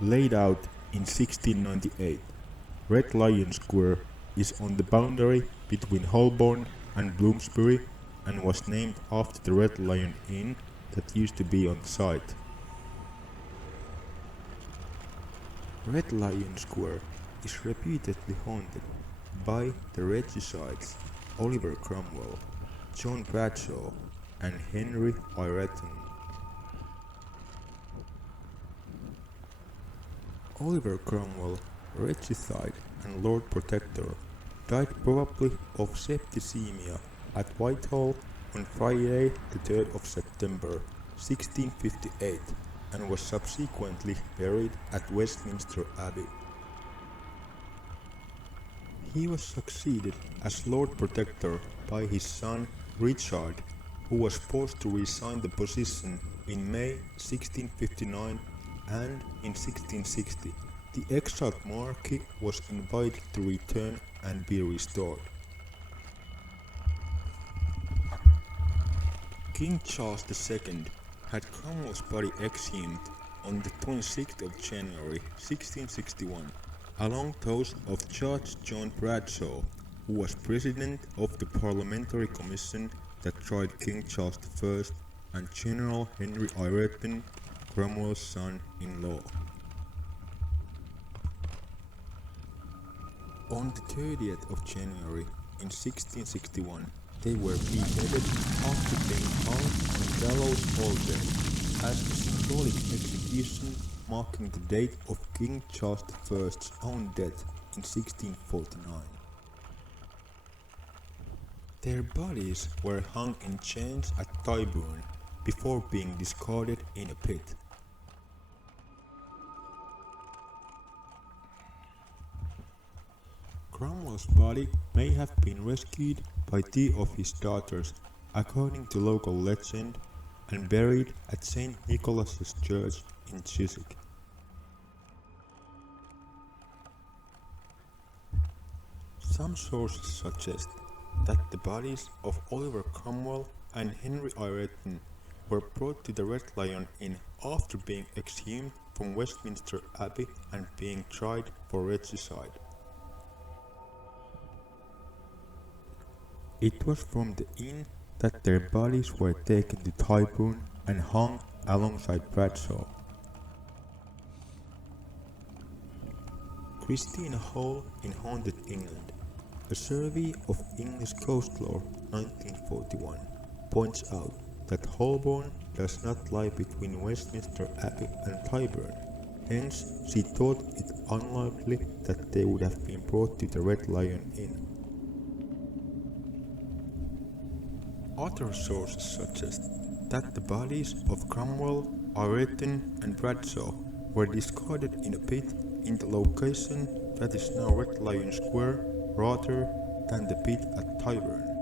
Laid out in 1698, Red Lion Square is on the boundary between Holborn and Bloomsbury and was named after the Red Lion Inn that used to be on the site. Red Lion Square is reputedly haunted by the regicides Oliver Cromwell, John Bradshaw and Henry Ireton. Oliver Cromwell, regicide and Lord Protector, died probably of septicemia at Whitehall on Friday the 3rd of September 1658 and was subsequently buried at Westminster Abbey. He was succeeded as Lord Protector by his son Richard, who was forced to resign the position in May 1659, and in 1660 the exiled monarchy was invited to return and be restored. King Charles II had Cromwell's body exhumed on the 26th of January 1661, along those of Judge John Bradshaw, who was president of the parliamentary commission that tried King Charles I and General Henry Ireton, Cromwell's son-in-law. On the 30th of January in 1661, they were beheaded after being hung on a gallows all day, as a symbolic execution marking the date of King Charles I's own death in 1649. Their bodies were hung in chains at Tyburn before being discarded in a pit. Cromwell's body may have been rescued by two of his daughters, according to local legend, and buried at St. Nicholas's Church in Chiswick. Some sources suggest that the bodies of Oliver Cromwell and Henry Ireton were brought to the Red Lion Inn after being exhumed from Westminster Abbey and being tried for regicide. It was from the inn that their bodies were taken to Tyburn and hung alongside Bradshaw. Christina Hall in Haunted England, a survey of English coast lore 1941, points out that Holborn does not lie between Westminster Abbey and Tyburn, hence she thought it unlikely that they would have been brought to the Red Lion Inn. Other sources suggest that the bodies of Cromwell, Ireton and Bradshaw were discarded in a pit in the location that is now Red Lion Square rather than the pit at Tyburn.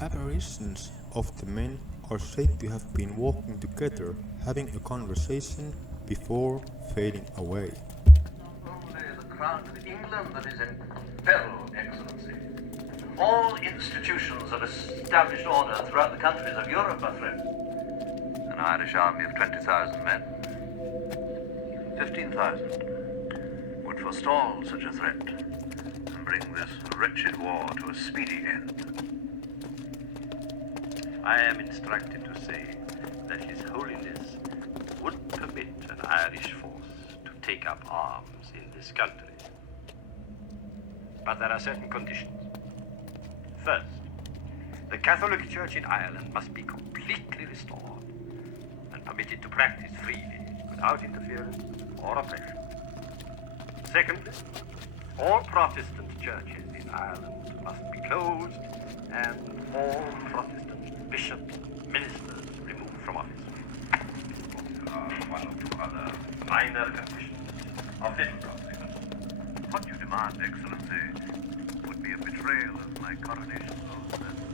Apparitions of the men are said to have been walking together, having a conversation before fading away. Only the crown of England that is in peril, Excellency. All institutions of established order throughout the countries of Europe are threatened. An Irish army of 20,000 men, 15,000, would forestall such a threat and bring this wretched war to a speedy end. I am instructed to say that His Holiness would permit an Irish force to take up arms in this country. But there are certain conditions. First, the Catholic Church in Ireland must be completely restored and permitted to practice freely without interference or oppression. Secondly, all Protestant churches in Ireland must be closed and all Protestant bishops, ministers removed from office. There are one or two other minor conditions of little consequence. What you demand, Excellency, would be a betrayal of my coronation oath as